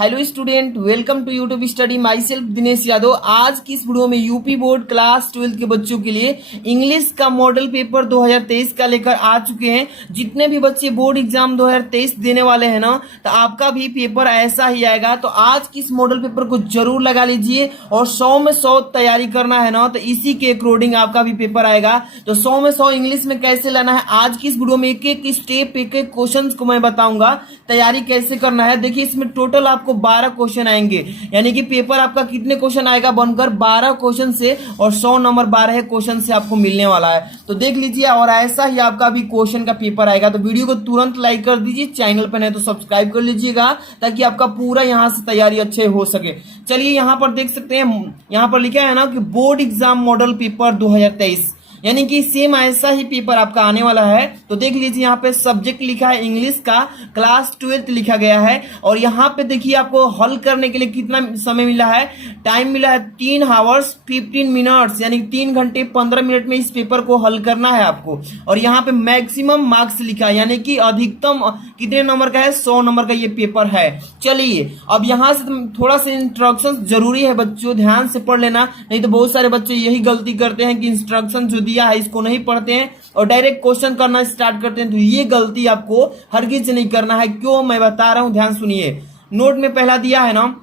Hello student, welcome to YouTube study. Myself Dinesh Yadav. आज की इस वीडियो में यूपी बोर्ड क्लास 12 के बच्चों के लिए इंग्लिश का मॉडल पेपर 2023 का लेकर आ चुके हैं। जितने भी बच्चे बोर्ड एग्जाम 2023 देने वाले हैं ना, तो आपका भी पेपर ऐसा ही आएगा। तो आज की इस मॉडल पेपर को जरूर लगा लीजिए और 100 में 100 तैयारी करना है ना, तो इसी के अकॉर्डिंग आपका भी पेपर आएगा। तो 100 में 100 इंग्लिश में कैसे लाना है, आज की इस वीडियो में एक एक स्टेप, एक एक क्वेश्चन को मैं बताऊंगा, तैयारी कैसे करना है। देखिए, इसमें टोटल आपको 12 क्वेश्चन आएंगे, यानी कि पेपर आपका कितने क्वेश्चन आएगा बनकर 12 क्वेश्चन से, और 100 नंबर 12 क्वेश्चन से आपको मिलने वाला है। तो देख लीजिए, और ऐसा ही आपका भी क्वेश्चन का पेपर आएगा। तो वीडियो को तुरंत लाइक कर दीजिए, चैनल पर नहीं तो सब्सक्राइब कर लीजिएगा, ताकि आपका पूरा यहां से तैयारी अच्छे हो सके। चलिए, यहां पर देख सकते हैं, यहां पर लिखा है ना कि बोर्ड एग्जाम मॉडल पेपर 2023, यानी कि सेम ऐसा ही पेपर आपका आने वाला है। तो देख लीजिए, यहाँ पे सब्जेक्ट लिखा है इंग्लिश का, क्लास 12 लिखा गया है, और यहाँ पे देखिए आपको हल करने के लिए कितना समय मिला है, टाइम मिला है 3 आवर्स 15 मिनट्स, यानी 3 घंटे 15 मिनट में इस पेपर को हल करना है आपको। और यहाँ पे मैक्सिमम मार्क्स लिखा है, यानी कि अधिकतम कितने नंबर का है, 100 नंबर का ये पेपर है। चलिए, अब यहाँ से थोड़ा सा इंस्ट्रक्शन जरूरी है बच्चों, ध्यान से पढ़ लेना, नहीं तो बहुत सारे बच्चे यही गलती करते हैं कि इंस्ट्रक्शन जो दिया है इसको नहीं पढ़ते हैं और डायरेक्ट क्वेश्चन करना स्टार्ट करते हैं। तो ये गलती आपको हरगिज नहीं करना है। क्यों मैं बता रहा हूं, ध्यान सुनिए। नोट में पहला दिया है ना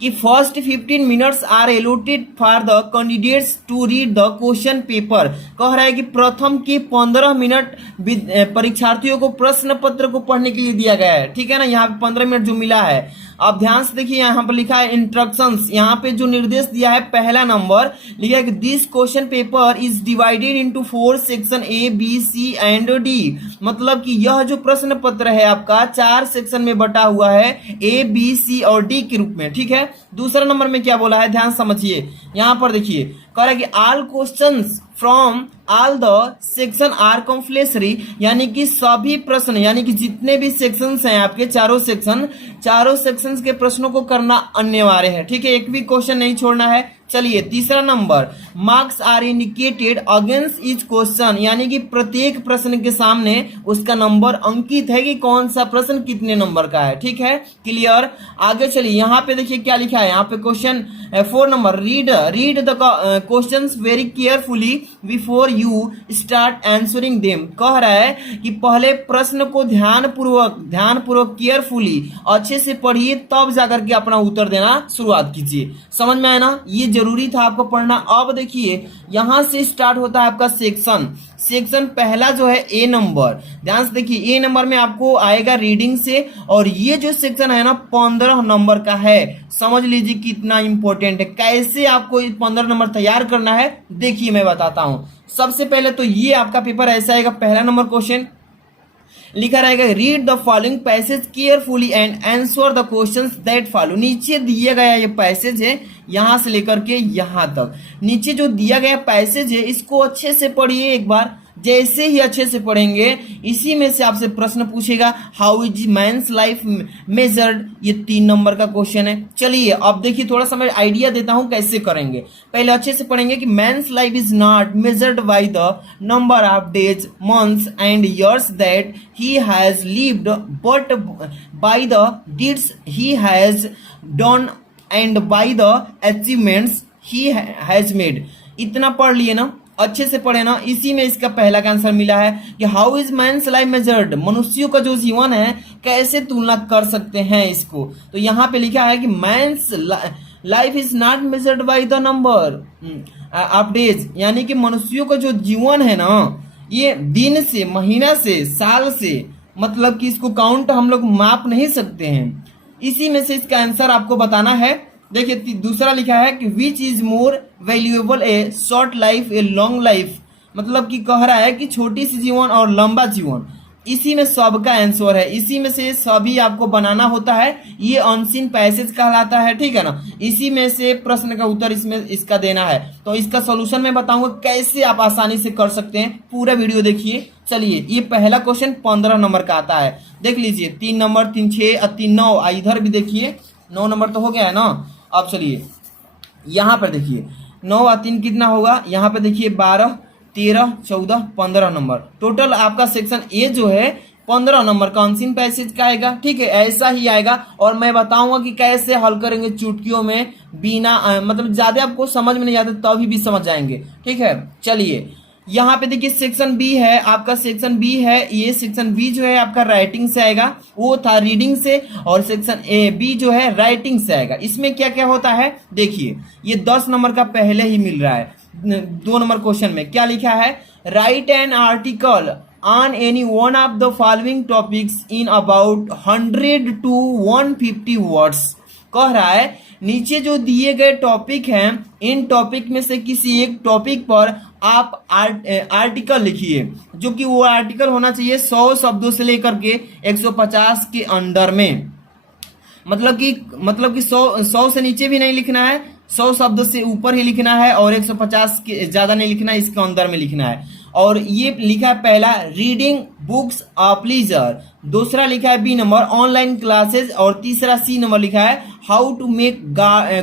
कि first 15 minutes are allotted for the candidates to read the question paper. कह रहा है कि प्रथम के 15 मिनट परीक्षार्थियों को प्रश्न पत्र को पढ़ने के लिए दिया गया है। ठीक है ना, यहाँ पे 15 मिनट जो मिला है। अब ध्यान से देखिए, यहाँ पर लिखा है इंस्ट्रक्शंस, यहाँ पे जो निर्देश दिया है, पहला नंबर लिखा है कि this question paper is divided into 4 section A B C and D. मतलब कि यह जो प्रश्न पत्र है आपका 4 सेक्शन में बटा हुआ है, ए बी सी और डी के रूप में। ठीक है, दूसरा नंबर में क्या बोला है, ध्यान समझिए। यहां पर देखिए, कह रहा है कि all questions from all the section are compulsory, यानी कि सभी प्रश्न, यानी कि जितने भी सेक्शंस हैं आपके, चारों सेक्शंस के प्रश्नों को करना अनिवार्य है। ठीक है, एक भी क्वेश्चन नहीं छोड़ना है। चलिए, तीसरा number, marks are indicated against each question, यानी कि प्रत्येक प्रश्न के सामने उसका नंबर अंकित है कि कौन सा प्रश्न कितने नंबर का है। ठीक है, क्लियर। आगे चलिए, यहाँ पे देखिए क्या लिखा है, यहाँ पे question 4 number, read the questions very carefully before you start answering them. कह रहा है कि पहले प्रश्न को ध्यानपूर्वक केयरफुली अच्छे से पढ़िए, तब जाकर के अपना उत्तर देना शुरुआत कीजिए। समझ में आया ना, ये जरूरी था आपको पढ़ना। अब देखिए, यहां से स्टार्ट होता है आपका सेक्शन पहला जो है ए नंबर। ध्यान से देखिए, ए नंबर में आपको आएगा रीडिंग से, और ये जो सेक्शन है ना 15 नंबर का है। समझ लीजिए कितना इंपॉर्टेंट है। कैसे आपको 15 नंबर तैयार करना है, देखिए मैं बताता हूं। सबसे पहले तो ये आपका पेपर ऐसा आएगा, पहला नंबर क्वेश्चन लिखा रहेगा, read the following passage carefully and answer the questions that follow. नीचे दिया गया ये पैसेज है, यहां से लेकर के यहां तक नीचे जो दिया गया पैसेज है, इसको अच्छे से पढ़िए एक बार। जैसे ही अच्छे से पढ़ेंगे, इसी में से आपसे प्रश्न पूछेगा, how is man's life measured, ये 3 नंबर का क्वेश्चन है। चलिए, अब देखिए, थोड़ा सा मैं आइडिया देता हूं कैसे करेंगे। पहले अच्छे से पढ़ेंगे कि man's life is not measured by the number of days, months and years that he has lived, but by the deeds he has done and by the achievements he has made. इतना पढ़ लिए ना, अच्छे से पढ़े ना। इसी में इसका पहला का आंसर मिला है कि how is man's life measured, मनुष्यों का जो जीवन है कैसे तुलना कर सकते हैं इसको। तो यहाँ पे लिखा है कि man's life is not measured by the number of days, यानी कि मनुष्यों का जो जीवन है ना, ये दिन से, महीना से, साल से, मतलब कि इसको काउंट हम लोग माप नहीं सकते हैं। इसी में से इसका आंसर आपको बताना है। देखिए, दूसरा लिखा है कि which is more valuable, A short life a long life, मतलब कि कह रहा है कि छोटी सी जीवन और लंबा जीवन। इसी में सबका आंसर है, इसी में से सभी आपको बनाना होता है। ये अनसीन पैसेज कहलाता है। ठीक है ना, इसी में से प्रश्न का उत्तर इसमें इसका देना है। तो इसका सोल्यूशन मैं बताऊंगा कैसे आप आसानी से कर सकते हैं, पूरा वीडियो देखिए। चलिए, ये पहला क्वेश्चन 15 नंबर का आता है। देख लीजिए, 3 नंबर, 3 6 और 3 9, इधर भी देखिए 9 नंबर तो हो गया है ना। अब चलिए, यहां पर देखिए 9 और 3 कितना होगा, यहां पे देखिए 12 13 14 15 नंबर। टोटल आपका सेक्शन ए जो है 15 नंबर का अनसीन पैसेज का आएगा। ठीक है, ऐसा ही आएगा और मैं बताऊंगा कि कैसे हल करेंगे चुटकियों में, बिना मतलब ज्यादा आपको समझ में नहीं आता तभी भी समझ जाएंगे। ठीक है, चलिए यहाँ पे देखिए सेक्शन बी है आपका, सेक्शन बी है ये, सेक्शन बी जो है आपका राइटिंग से आएगा, वो था रीडिंग से, और सेक्शन ए बी जो है राइटिंग से आएगा। इसमें क्या क्या होता है देखिए, ये 10 नंबर का पहले ही मिल रहा है। 2 नंबर क्वेश्चन में क्या लिखा है, right an article on any one of the following topics in about 100 to 150 words. कह रहा है नीचे जो दिए गए टॉपिक हैं, इन टॉपिक में से किसी एक टॉपिक पर आप आर्टिकल लिखिए, जो कि वो आर्टिकल होना चाहिए 100 शब्दों से लेकर के 150 के अंदर में। मतलब कि 100 से नीचे भी नहीं लिखना है, 100 शब्द से ऊपर ही लिखना है, और 150 के ज्यादा नहीं लिखना है, इसके अंदर में लिखना है। और ये लिखा है पहला रीडिंग बुक्स ऑफ लीजर, दूसरा लिखा है बी नंबर ऑनलाइन क्लासेस, और तीसरा सी नंबर लिखा है how to make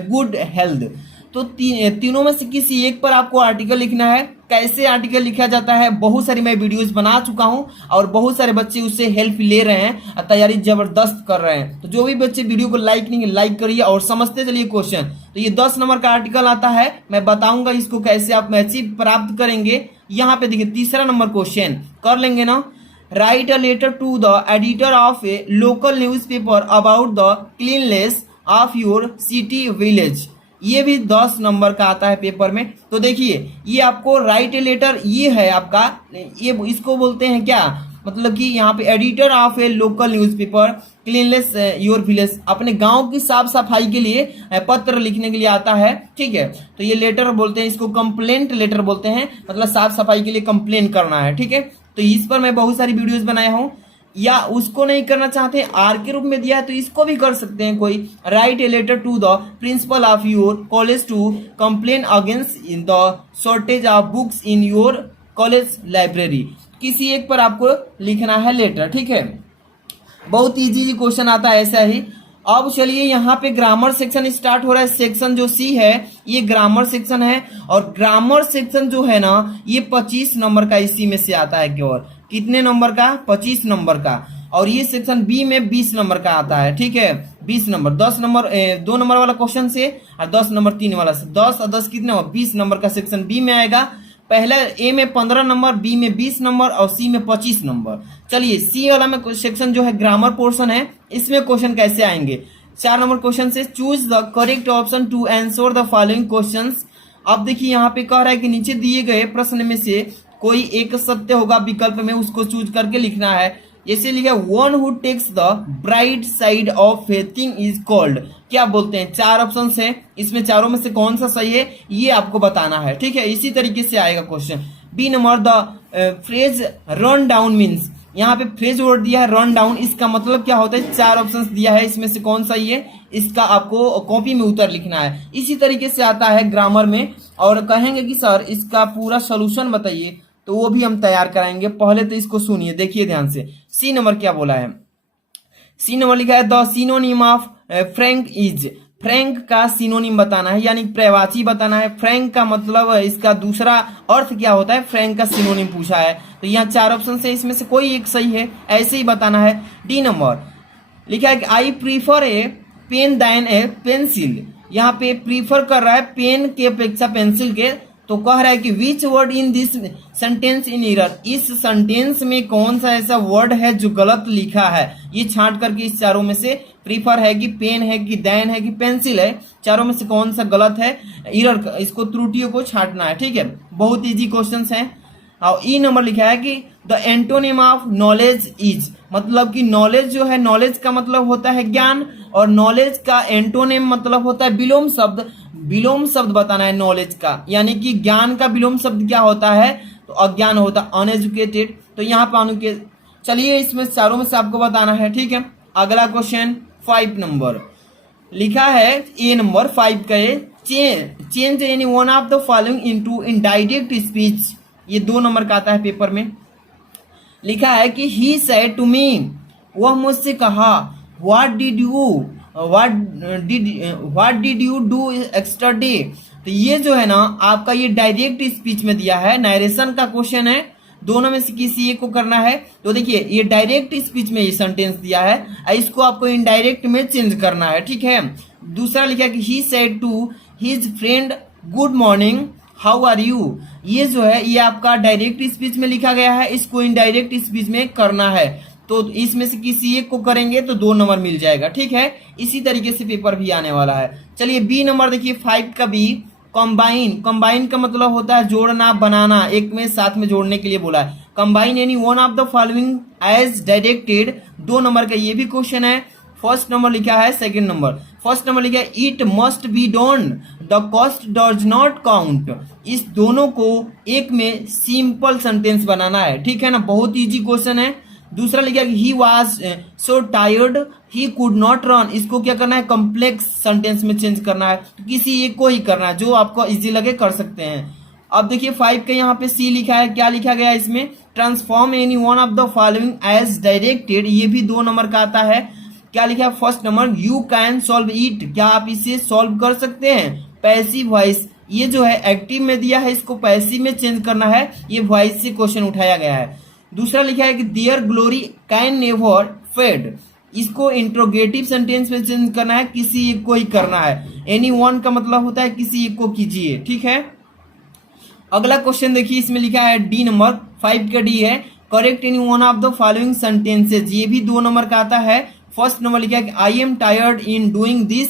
good health. तो तीनों में से किसी एक पर आपको आर्टिकल लिखना है। कैसे आर्टिकल लिखा जाता है, बहुत सारी मैं वीडियोस बना चुका हूं और बहुत सारे बच्चे उससे हेल्प ले रहे हैं और तैयारी जबरदस्त कर रहे हैं। तो जो भी बच्चे वीडियो को लाइक करिए और समझते चलिए क्वेश्चन। तो ये 10 नंबर का आर्टिकल आता है, मैं बताऊंगा इसको कैसे आप मैचिंग प्राप्त करेंगे। यहाँ पे देखिए तीसरा नंबर क्वेश्चन कर लेंगे ना, write a letter to the editor of a local newspaper about the cleanness of your city village. ये भी 10 नंबर का आता है पेपर में। तो देखिए ये आपको राइट ए लेटर, ये है आपका, ये इसको बोलते हैं क्या, मतलब कि यहाँ पे editor of a local newspaper cleanness your village, अपने गांव की साफ सफाई के लिए पत्र लिखने के लिए आता है। ठीक है, तो ये लेटर बोलते हैं, इसको कंप्लेंट लेटर बोलते हैं, मतलब साफ सफाई के लिए कंप्लेन करना है। ठीक है, तो इस पर मैं बहुत सारी वीडियोस बनाया हूँ। या उसको नहीं करना चाहते आर के रूप में दिया है तो इसको भी कर सकते हैं कोई, write a letter to the principal of your college to complain against in the shortage of books in your college library. किसी एक पर आपको लिखना है लेटर। ठीक है, बहुत इजी क्वेश्चन आता है ऐसा ही। अब चलिए यहाँ पे ग्रामर सेक्शन स्टार्ट हो रहा है। सेक्शन जो सी है ये ग्रामर सेक्शन है, और ग्रामर सेक्शन जो है ना ये 25 नंबर का इसी में से आता है केवल। कितने नंबर का, 25 नंबर का। और ये सेक्शन बी में 20 नंबर का आता है। ठीक है, 20 नंबर, 10 नंबर 2 नंबर वाला क्वेश्चन से और 10 नंबर 3 वाला से, 10 और 10 कितने हो, 20 नंबर का सेक्शन बी में आएगा। पहले ए में 15 नंबर, बी में 20 नंबर और सी में 25 नंबर। चलिए सी वाला में सेक्शन जो है ग्रामर पोर्शन है, इसमें क्वेश्चन कैसे आएंगे। 4 नंबर क्वेश्चन से choose the correct option to answer the following questions. अब देखिए यहाँ पे कह रहा है कि नीचे दिए गए प्रश्न में से कोई एक सत्य होगा विकल्प में, उसको चूज करके लिखना है। जैसे लिखा one who takes the bright side of everything is called, क्या बोलते हैं। 4 ऑप्शन है, इसमें चारों में से कौन सा सही है ये आपको बताना है। ठीक है, इसी तरीके से आएगा question. B number the phrase run down means, यहाँ पे फ्रेज वर्ड दिया है रन डाउन, इसका मतलब क्या होता है। 4 ऑप्शन दिया है, इसमें से कौन सही है इसका आपको कॉपी में उत्तर लिखना है। इसी तरीके से आता है ग्रामर में। और कहेंगे कि सर इसका पूरा सोल्यूशन बताइए, तो वो भी हम तैयार कराएंगे। पहले तो इसको सुनिए, देखिए ध्यान से। सी नंबर क्या बोला है, सी नंबर लिखा है the synonym of Frank is, Frank का सिनोनिम बताना है, यानी प्रवासी बताना है। फ्रैंक का मतलब इसका दूसरा अर्थ क्या होता है, फ्रैंक का सिनोनिम पूछा है। तो यहाँ 4 ऑप्शन से इसमें से कोई एक सही है, ऐसे ही बताना है। डी नंबर लिखा है I prefer a pen than a pencil, यहाँ पे प्रीफर कर रहा है पेन के अपेक्षा पेंसिल के। तो कह रहा है कि which word in this sentence in error, इस सेंटेंस में कौन सा ऐसा वर्ड है जो गलत लिखा है। ये छांट करके इस चारों में से प्रीफर है कि पेन है कि दैन है कि पेंसिल है, चारों में से कौन सा गलत है, एरर, इसको त्रुटियों को छांटना है। ठीक है, बहुत इजी क्वेश्चंस हैं। और ई नंबर लिखा है कि the antonym of knowledge is, मतलब कि नॉलेज जो है, नॉलेज का मतलब होता है ज्ञान, और नॉलेज का एंटोनिम मतलब होता है विलोम शब्द। विलोम शब्द बताना है नॉलेज का, यानी कि ज्ञान का विलोम शब्द क्या होता है, तो अज्ञान होता है, अनएजुकेटेड। तो यहाँ पे अनुके, चलिए इसमें चारों में से आपको बताना है। ठीक है, अगला क्वेश्चन 5 नंबर लिखा है, ए नंबर 5 का change any one of the following into indirect speech. ये 2 नंबर का आता है पेपर में। लिखा है कि ही सेड टू मी, वह मुझसे कहा, what did you do yesterday. तो ये जो है ना आपका ये डायरेक्ट स्पीच में दिया है, नरेशन का क्वेश्चन है। दोनों में से किसी एक को करना है। तो देखिए ये डायरेक्ट स्पीच में ये सेंटेंस दिया है, इसको आपको इनडायरेक्ट में चेंज करना है, ठीक है। दूसरा लिखा है कि he said to his friend good morning how are you. ये जो है ये आपका डायरेक्ट स्पीच में लिखा गया है, इसको इनडायरेक्ट स्पीच में करना है। तो इसमें से किसी एक को करेंगे तो 2 नंबर मिल जाएगा, ठीक है। इसी तरीके से पेपर भी आने वाला है। चलिए बी नंबर देखिए 5 का बी, कंबाइन। कंबाइन का मतलब होता है जोड़ना, बनाना, एक में साथ में जोड़ने के लिए बोला है। Combine any one of the following as directed, 2 number का ये भी क्वेश्चन है। फर्स्ट नंबर लिखा है, सेकंड नंबर फर्स्ट नंबर लिखा है it must be done the cost does not count. इस दोनों को एक में सिंपल सेंटेंस बनाना है, ठीक है ना, बहुत इजी क्वेश्चन है। दूसरा लिखा है he was so tired he could not run, इसको क्या करना है कॉम्प्लेक्स सेंटेंस में चेंज करना है, तो किसी एक को ही करना है, जो आपको इजी लगे कर सकते हैं। अब देखिए 5 के यहाँ पे सी लिखा है, क्या लिखा गया है इसमें, transform any one of the following as directed, ये भी 2 नंबर का आता है। क्या लिखा है first number you can solve it, क्या आप इसे सॉल्व कर सकते हैं। पैसिव वॉइस, ये जो है एक्टिव में दिया है, इसको पैसिव में चेंज करना है, ये वॉइस से क्वेश्चन उठाया गया है। दूसरा लिखा है कि their glory can never fade, इसको इंट्रोगेटिव सेंटेंस में चेंज करना है, किसी एक को ही करना है। एनी वन का मतलब होता है किसी एक को कीजिए, ठीक है। अगला क्वेश्चन देखिए, इसमें लिखा है डी नंबर 5 का डी है, correct any one of the following sentences, ये भी 2 नंबर का आता है। फर्स्ट नंबर लिखा है कि I am tired in doing this.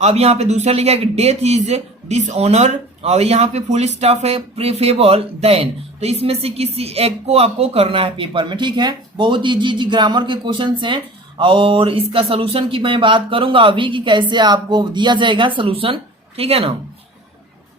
अब यहाँ पे दूसरा लिखा है कि डेथ इज डिसऑनर, और यहाँ पे फुल स्टॉप है प्रेफरेबल देन, तो इसमें से किसी एक को आपको करना है पेपर में, ठीक है। बहुत इजी ग्रामर के क्वेश्चंस हैं, और इसका सोल्यूशन की मैं बात करूंगा अभी कि कैसे आपको दिया जाएगा सोल्यूशन, ठीक है ना।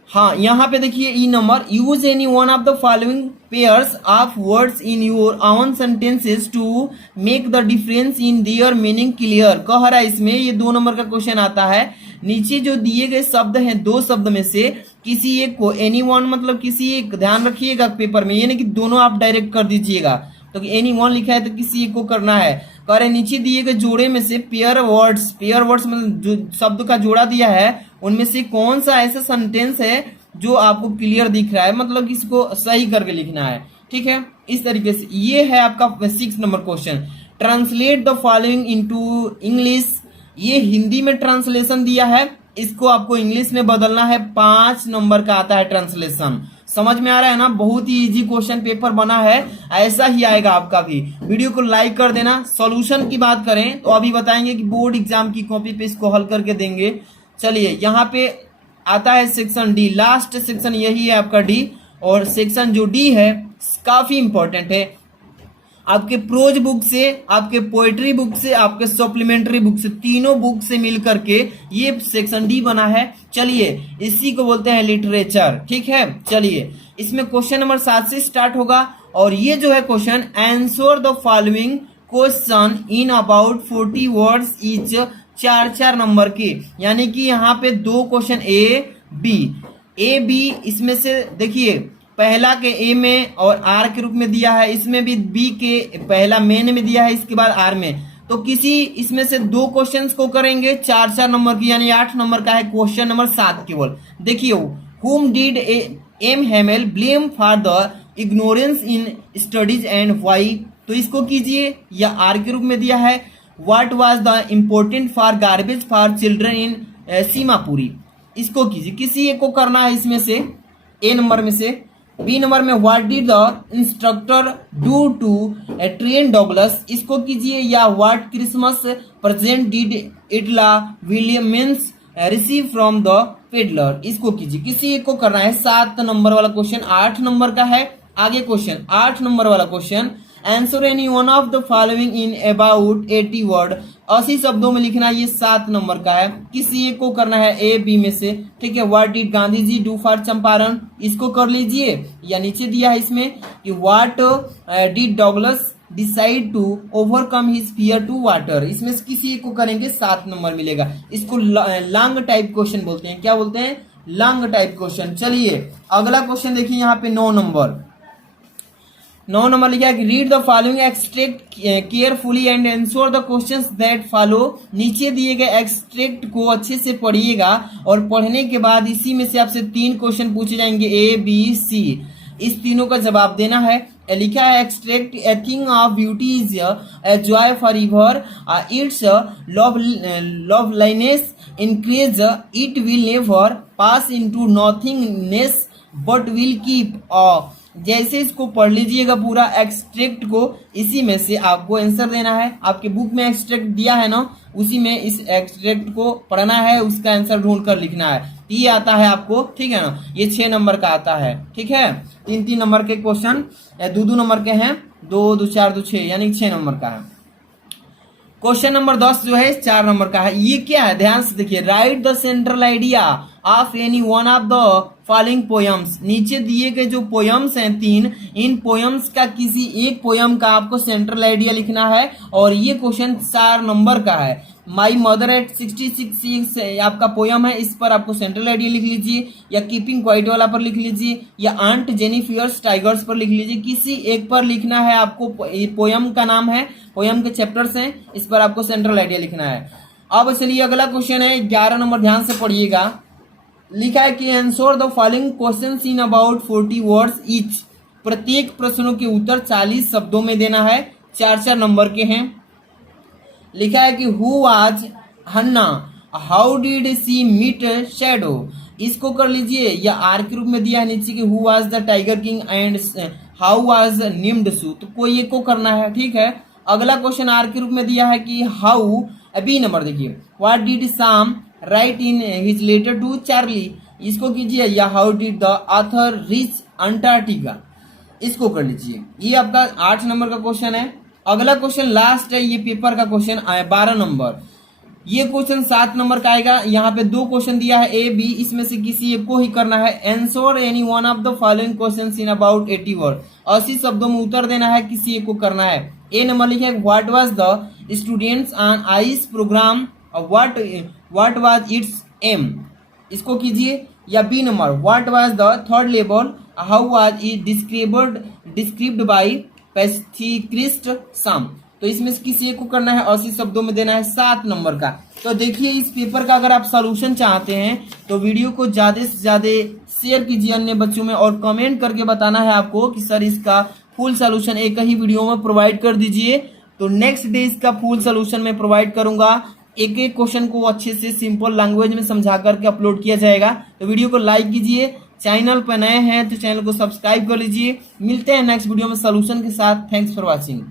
हाँ, यहाँ पे देखिए E number, use any one of the following pairs of words in your own sentences to make the difference in their meaning clear. कह रहा है इसमें, ये 2 नंबर का क्वेश्चन आता है। नीचे जो दिए गए शब्द हैं 2 शब्द में से किसी एक को, एनी वन मतलब किसी एक, ध्यान रखिएगा पेपर में, ये नहीं कि दोनों आप डायरेक्ट कर दीजिएगा, तो एनी वन लिखा है तो किसी एक को करना है। कह रहे नीचे दिए गए जोड़े में से पेयर वर्ड्स मतलब जो शब्द का जोड़ा दिया है उनमें से कौन सा ऐसा सेंटेंस है जो आपको क्लियर दिख रहा है, मतलब इसको सही करके लिखना है, ठीक है। इस तरीके से ये है आपका 6 number question. Translate the following into English, ये हिंदी में ट्रांसलेशन दिया है, इसको आपको इंग्लिश में बदलना है। 5 नंबर का आता है ट्रांसलेशन। समझ में आ रहा है ना, बहुत ही इजी क्वेश्चन पेपर बना है, ऐसा ही आएगा आपका भी। वीडियो को लाइक कर देना। सॉल्यूशन की बात करें तो अभी बताएंगे कि बोर्ड एग्जाम की कॉपी पे इसको हल करके देंगे। चलिए यहाँ पे आता है सेक्शन डी, लास्ट सेक्शन यही है आपका डी, और सेक्शन जो डी है काफी इंपॉर्टेंट है। आपके प्रोज बुक से, आपके पोएट्री बुक से, आपके सप्लीमेंट्री बुक से, तीनों बुक से मिल करके ये सेक्शन डी बना है। चलिए इसी को बोलते हैं लिटरेचर, ठीक है। चलिए इसमें क्वेश्चन नंबर 7 से स्टार्ट होगा, और ये जो है question, answer the following question in about 40 words each, 4 number के, यानी कि यहाँ पे 2 क्वेश्चन ए बी, इसमें से देखिए पहला के ए में और आर के रूप में दिया है, इसमें भी बी के पहला मेन में दिया है, इसके बाद आर में, तो किसी इसमें से 2 क्वेश्चंस को करेंगे 4 नंबर की, यानी 8 नंबर का है क्वेश्चन नंबर 7 केवल। देखिए whom did M Hamel blame for the ignorance in studies and why, तो इसको कीजिए, या आर के रूप में दिया है what was the important for garbage for children in Seemapuri, इसको कीजिए, किसी एक को करना है इसमें से, ए नंबर में से। बी नंबर में what did the instructor do to train Douglas, इसको कीजिए, या what Christmas present did Itla Williams receive from the peddler, इसको कीजिए, किसी एक को करना है। 7 नंबर वाला क्वेश्चन 8 नंबर का है। आगे क्वेश्चन 8 नंबर वाला question, answer any one of the following in about 80 word, 80 शब्दों में लिखना, ये 7 नंबर का है, किसी एक को करना है ए बी में से, ठीक है। What did Gandhi ji do for Champaran, इसको कर लीजिए, या नीचे दिया है इसमें कि what did Douglas decide to overcome his fear to water, इसमें से किसी एक को करेंगे, 7 नंबर मिलेगा। इसको लॉन्ग टाइप क्वेश्चन बोलते हैं, क्या बोलते हैं, लॉन्ग टाइप क्वेश्चन। चलिए अगला क्वेश्चन देखिए, यहाँ पे 9 नंबर लिखा है कि read the following extract carefully and answer the questions that follow, नीचे दिए गए एक्सट्रैक्ट को अच्छे से पढ़िएगा, और पढ़ने के बाद इसी में से आपसे 3 क्वेश्चन पूछे जाएंगे ए बी सी, इस तीनों का जवाब देना है। लिखा है extract a thing of beauty is a joy for ever, its loveliness increase, it will never pass into nothingness but will keep. जैसे इसको पढ़ लीजिएगा पूरा एक्सट्रैक्ट को, इसी में से आपको आंसर देना है। आपके बुक में एक्सट्रैक्ट दिया है ना, उसी में इस एक्सट्रैक्ट को पढ़ना है, उसका आंसर ढूंढ कर लिखना है। ये आता है आपको, ठीक है ना, ये 6 नंबर का आता है, ठीक है। 3-3 नंबर के क्वेश्चन या 2-2 नंबर के हैं, 2, 2, 4, 2, 6 यानी 6 नंबर का है। क्वेश्चन नंबर 10 जो है 4 नंबर का है। ये क्या है, ध्यान से देखिए। Right the central idea of any one of the following poems. नीचे दिए गए जो पोयम्स हैं 3, इन पोयम्स का किसी एक पोयम का आपको सेंट्रल आइडिया लिखना है, और ये क्वेश्चन 4 नंबर का है। माई मदर एट 66 आपका पोयम है, इस पर आपको सेंट्रल आइडिया लिख लीजिए, या कीपिंग क्वाइट वाला पर लिख लीजिए, या आंट जेनी फियर्स टाइगर्स पर लिख लीजिए। किसी एक पर लिखना है आपको। पोयम का नाम है, पोयम के चैप्टर्स हैं, इस पर आपको सेंट्रल आइडिया लिखना है। अब चलिए अगला क्वेश्चन है 11 नंबर, ध्यान से पढ़िएगा। लिखा है कि answer the following questions in about 40 words each. प्रत्येक प्रश्नों के उत्तर 40 शब्दों में देना है, 4-4 नंबर के हैं। लिखा है कि who was Hannah, how did she meet Shadow. इसको कर लीजिए, या आर के रूप में दिया है नीचे कि who was the tiger king and how was named so, तो कोई एक को करना है, ठीक है। अगला क्वेश्चन आर के रूप में दिया है कि हाउ, बी नंबर देखिए, what did Sam write in his letter to Charlie. इसको कीजिए, या how did the author reach Antarctica, इसको कर लीजिए। ये आपका 8 नंबर का क्वेश्चन है। अगला क्वेश्चन लास्ट है, ये पेपर का क्वेश्चन आया 12 नंबर। ये क्वेश्चन 7 नंबर का आएगा। यहाँ पे 2 क्वेश्चन दिया है ए बी, इसमें से किसी एक को ही करना है। Answer any one of the following questions in about 80 word. 80 शब्दों में उत्तर देना है, किसी एक को करना है। ए नंबर लिखा है what was the students on ice programme, what was its aim, इसको कीजिए। या B number what was the third level, how was it described by psychiatrist Sam. तो इसमें से किसी एक को करना है, 80 शब्दों में देना है, 7 नंबर का। तो देखिए इस पेपर का अगर आप सॉल्यूशन चाहते हैं तो वीडियो को ज्यादा से ज्यादा शेयर कीजिए अन्य बच्चों में, और कमेंट करके बताना है आपको कि सर इसका फुल सॉल्यूशन एक ही वीडियो में प्रोवाइड कर दीजिए। तो नेक्स्ट डे इसका फुल सॉल्यूशन मैं प्रोवाइड करूंगा। एक एक क्वेश्चन को अच्छे से सिंपल लैंग्वेज में समझा करके अपलोड किया जाएगा। तो वीडियो को लाइक कीजिए, चैनल पर नए हैं तो चैनल को सब्सक्राइब कर लीजिए। मिलते हैं नेक्स्ट वीडियो में सॉल्यूशन के साथ। Thanks for watching.